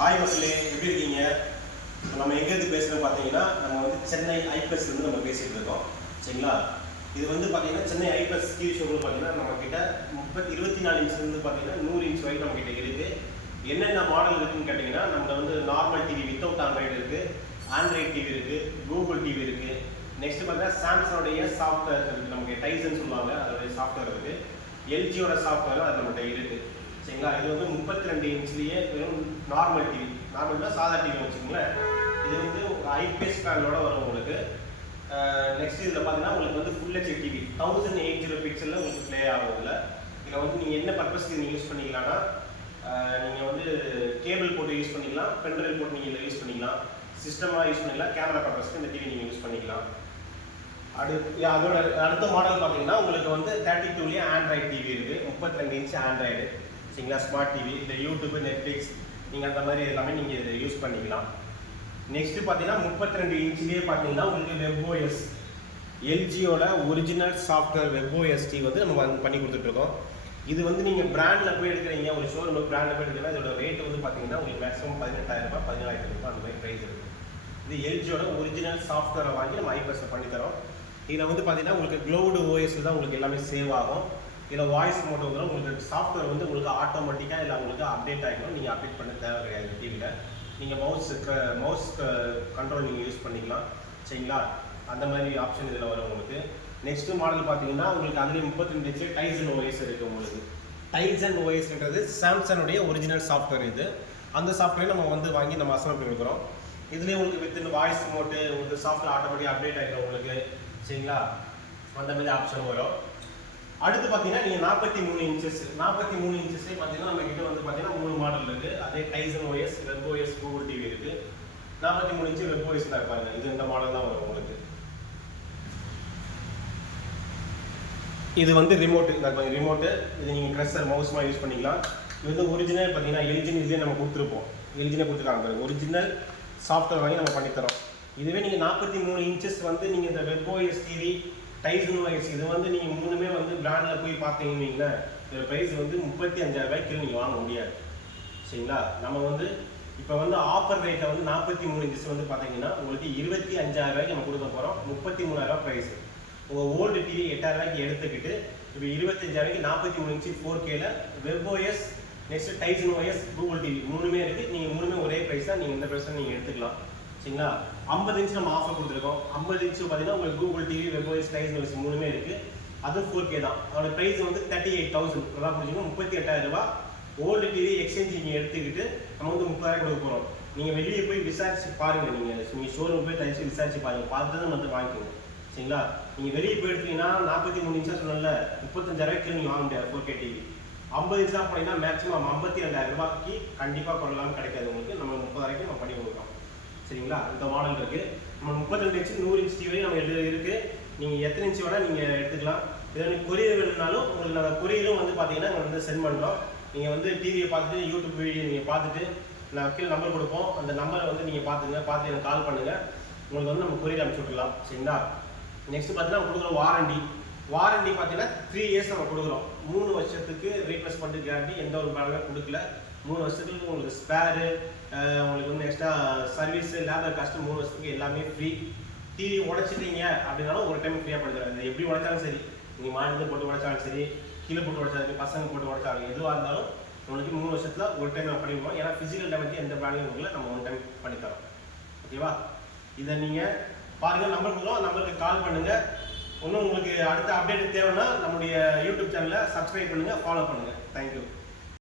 Hi மக்களே, எப்படி இருக்கீங்க? நம்ம எங்கேருந்து பேசுகிறோம் பார்த்தீங்கன்னா, நம்ம வந்து சென்னை ஐப்ளஸ்லேருந்து நம்ம பேசிகிட்டு இருக்கோம். சரிங்களா? இது வந்து பார்த்தீங்கன்னா சென்னை ஐப்ளஸ் டிவி ஷோவில் பார்த்தீங்கன்னா நம்மக்கிட்ட 24 இன்ச்லேருந்து பார்த்தீங்கன்னா 100 இன்ச் வரைக்கும் நம்மக்கிட்ட இருக்குது. என்னென்ன மாடல் இருக்குதுன்னு கேட்டிங்கன்னா, நம்மள வந்து நார்மல் டிவி வித்தவுட் ஆண்ட்ராய்டு இருக்குது, ஆண்ட்ராய்டு டிவி இருக்குது, கூகுள் டிவி இருக்குது. நெக்ஸ்ட் பார்த்தீங்கன்னா சாம்சங்கோடைய சாஃப்ட்வேர் இருக்குது, நமக்கு டைசன் சொல்லுவாங்க, அதோடைய சாஃப்ட்வேர் இருக்குது. எல்ஜியோட சாஃப்ட்வேரும் அது நம்மகிட்ட இருக்குது. சரிங்களா? இது வந்து 32 இன்ச்லேயே வெறும் நார்மல் டிவி, நார்மல்னா சாதா டிவி வச்சுக்கோங்களேன். இது வந்து ஐபிஎஸ் பேனலோட வரும் உங்களுக்கு. நெக்ஸ்ட் இதில் பார்த்தீங்கன்னா உங்களுக்கு வந்து ஃபுல் ஹெச்டி டிவி 1080 பிக்சலில் உங்களுக்கு ப்ளே ஆகும். இதில் வந்து நீங்கள் என்ன பர்பஸ்க்கு நீங்கள் யூஸ் பண்ணிக்கலாம்னா, நீங்கள் வந்து கேபிள் போட்டு யூஸ் பண்ணிக்கலாம், பென்ட்ரைவ் போட்டு நீங்கள் இதில் யூஸ் பண்ணிக்கலாம், சிஸ்டமாக யூஸ் பண்ணிக்கலாம், கேமரா பர்பஸ்க்கு இந்த டிவி நீங்கள் யூஸ் பண்ணிக்கலாம். அதோட அடுத்த மாடல் பார்த்தீங்கன்னா உங்களுக்கு வந்து 32லேயே ஆண்ட்ராய்டு டிவி இருக்குது, 32 இன்ச் ஆண்ட்ராய்டு. சரிங்களா? ஸ்மார்ட் டிவி, இந்த யூடியூப், நெட்ஃப்ளிக்ஸ் நீங்கள் அந்த மாதிரி எல்லாமே நீங்கள் இதை யூஸ் பண்ணிக்கலாம். நெக்ஸ்ட்டு பார்த்தீங்கன்னா 32 இன்ச்லேயே பார்த்தீங்கன்னா உங்களுக்கு வெப்ஓஎஸ், எல்ஜியோட ஒரிஜினல் சாஃப்ட்வேர் வெப்ஓஎஸ்டி வந்து நம்ம பண்ணி கொடுத்துட்ருக்கோம். இது வந்து நீங்கள் பிராண்டில் போய் எடுக்கிறீங்க, ஒரு ஷோரூம் பிராண்டில் போய் எடுக்கிறீங்கன்னா இதோட ரேட்டு வந்து பார்த்தீங்கன்னா உங்களுக்கு மேக்ஸிமம் 18,000 14,000 அந்த மாதிரி ப்ரைஸ் இருக்குது. இது எல்ஜியோட ஒரிஜினல் சாஃப்ட்வேரை வாங்கி நம்ம ஐப்ளஸில் பண்ணித்தரோம். இதில் வந்து பார்த்தீங்கன்னா உங்களுக்கு க்ளவுடு ஓஎஸில் தான் உங்களுக்கு எல்லாமே சேவ் ஆகும். இதில் வாய்ஸ் மோட்டோ வந்துடும். உங்களுக்கு சாஃப்ட்வேர் வந்து உங்களுக்கு ஆட்டோமேட்டிக்காக இல்லை உங்களுக்கு அப்டேட் ஆகிடும். நீங்கள் அப்டேட் பண்ண தேவை கிடையாது. டிவியில் நீங்கள் மவுஸ் கண்ட்ரோல் நீங்கள் யூஸ் பண்ணிக்கலாம். சரிங்களா? அந்த மாதிரி ஆப்ஷன் இதில் வரும் உங்களுக்கு. நெக்ஸ்ட் மாடல் பார்த்தீங்கன்னா உங்களுக்கு அதுலேயே 32 இன்ச் டைசன் ஓஎஸ் இருக்குது. உங்களுக்கு டைசன் ஓஎஸ்ன்றது சாம்சங்குடைய ஒரிஜினல் சாஃப்ட்வேர். இது அந்த சாஃப்ட்வேர் நம்ம வந்து வாங்கி நம்ம அசம்பிள் பண்ணிக்கிறோம். இதுலேயே உங்களுக்கு வித்தின் வாய்ஸ் மோட்டு உங்களுக்கு சாஃப்ட்வேர் ஆட்டோமேட்டிக்காக அப்டேட் ஆகிடும் உங்களுக்கு. சரிங்களா? அந்த மாதிரி ஆப்ஷன் வரும். அடுத்து பார்த்தீங்கன்னா நீங்கள் 43 இன்ச்சஸ் பார்த்தீங்கன்னா நம்ம கிட்ட வந்து பார்த்தீங்கன்னா 3 மாடல் இருக்குது. அதே Tizen OS, webOS, Google TV இருக்குது. 43 இன்ச்சு வெப்ஓஎஸ் தான் பாருங்கள். இது இந்த மாடல் தான் வரும் உங்களுக்கு. இது வந்து ரிமோட்டு, இது நீங்கள் க்ரஷர் மவுஸ்மாக யூஸ் பண்ணிக்கலாம். இது வந்து ஒரிஜினல் பார்த்தீங்கன்னா எல்ஜின் இதுலேயே நம்ம கொடுத்துருப்போம். எல்ஜினை கொடுத்துருக்காங்க பாருங்கள். ஒரிஜினல் சாஃப்ட்வேர் வாங்கி நம்ம பண்ணித்தரோம். இதுவே நீங்கள் 43 இன்ச்சஸ் வந்து நீங்கள் இந்த வெப்ஓஎஸ் டிவி, டைசன் ஓஎஸ் இது வந்து நீங்கள் மூணுமே வந்து பிராண்டில் போய் பார்த்தீங்கன்னு வைங்களேன், இதோட ப்ரைஸ் வந்து 35,000 கீழே நீங்கள் வாங்க முடியாது. சரிங்களா? நம்ம வந்து இப்போ வந்து ஆஃபர் ரேட்டை வந்து 43 இன்ச்சஸ் வந்து பார்த்தீங்கன்னா உங்களுக்கு 25,000 நம்ம கொடுக்க போகிறோம். 33,000 ப்ரைஸ். உங்கள் ஓல்டு டிவி 8,000 எடுத்துக்கிட்டு இப்போ 25,000 43 இன்ச்சு 4Kல webOS, next Tizen OS, Google TV மூணுமே இருக்குது. நீங்கள் மூணுமே ஒரே ப்ரைஸ் தான். நீங்கள் இந்த ப்ரைஸ் நீங்கள் எடுத்துக்கலாம். சரிங்களா? 50 இன்ச் நம்ம ஆஃபர் கொடுத்துருக்கோம். 50 இன்ச்சு பார்த்தீங்கன்னா உங்களுக்கு Google TV, webOS, Tizen OS மூணுமே இருக்குது. அதுவும் 4K தான். அதோட ப்ரைஸ் வந்து 38,000. நல்லா புரிஞ்சுக்கணும். 38,000. ஓல்டு டிவி எக்ஸ்சேஞ்ச் நீங்கள் எடுத்துக்கிட்டு நம்ம வந்து 30,000 கொடுக்க போகிறோம். நீங்கள் வெளியே போய் விசாரிச்சு பாருங்கள். நீங்கள் ஷோரூம் போய் தயவுசெய்து விசாரிச்சு பாருங்கள். பார்த்து தான் வந்து வாங்கிக்கோங்க. சரிங்களா? நீங்கள் வெளியே போய் எடுத்தீங்கன்னா 43 இன்ச்சாக சொன்னல 35,000 நீங்கள் வாங்க முடியாது 4K டிவி. 50 இன்ச்சாக போனீங்கன்னா மேக்ஸிமம் 52,000 கண்டிப்பாக கொள்ளலாம், கிடைக்காது உங்களுக்கு. நம்ம 30,000 நம்ம பண்ணி கொடுக்குறோம். சரிங்களா? இந்த மாடல் இருக்குது. நம்ம 32 இன்ச்சு 100 இன்ச் டிவி நம்ம இருக்குது. நீங்கள் எத்தனை இன்ச்சு வேணால் நீங்கள் எடுத்துக்கலாம். இதில் கொரியர் வேணும்னாலும் உங்களுக்கு நாங்கள் கொரியரும் வந்து பார்த்தீங்கன்னா நாங்கள் வந்து சென்ட் பண்ணுறோம். நீங்கள் வந்து டிவியை பார்த்துட்டு யூடியூப் வீடியோ நீங்கள் பார்த்துட்டு நான் கீழே நம்பர் கொடுப்போம். அந்த நம்பரை வந்து நீங்கள் பார்த்து எனக்கு கால் பண்ணுங்கள். உங்களுக்கு வந்து நம்ம கொரியர் அனுப்பிச்சி விட்டுலாம். சரிங்களா? நெக்ஸ்ட் பார்த்தீங்கன்னா கொடுக்குற வாரண்டி பார்த்தீங்கன்னா 3 இயர்ஸ் நம்ம கொடுக்குறோம். 3 வருஷத்துக்கு ரீப்ளேஸ்மெண்ட் கேரண்டி எந்த ஒரு பேனலும் கொடுக்கல. 3 வருஷத்துக்கு உங்களுக்கு ஸ்பேரு, உங்களுக்கு வந்து எக்ஸ்ட்ரா சர்வீஸு, லேபர் காஸ்ட்டு 3 வருஷத்துக்கு எல்லாமே ஃப்ரீ. டிவி உடைச்சிட்டீங்க அப்படின்னாலும் ஒரு டைம் ஃப்ரீயாக பண்ணித்தராங்க. எப்படி உடைச்சாலும் சரி, நீங்கள் மாநிலத்தை போட்டு உடைச்சாலும் சரி, கீழே போட்டு உடைச்சாலும், பசங்க போட்டு உடைச்சாலும், எதுவாக இருந்தாலும் உங்களுக்கு 3 வருஷத்தில் ஒரு டைம் நம்ம பண்ணிடுவோம். ஏன்னா ஃபிசிக்கல் டேமேஜ் எந்த பிராண்டையும் உங்களுக்கு நம்ம ஒரு டைம் பண்ணித்தரோம். ஓகேவா? இதை நீங்கள் பாருங்கள். நம்பர் கொடுக்குறோம், நம்பருக்கு கால் பண்ணுங்கள். இன்னும் உங்களுக்கு அடுத்த அப்டேட் தேவைன்னா நம்முடைய யூடியூப் சேனலை சப்ஸ்கிரைப் பண்ணுங்கள், ஃபாலோ பண்ணுங்கள். தேங்க்யூ.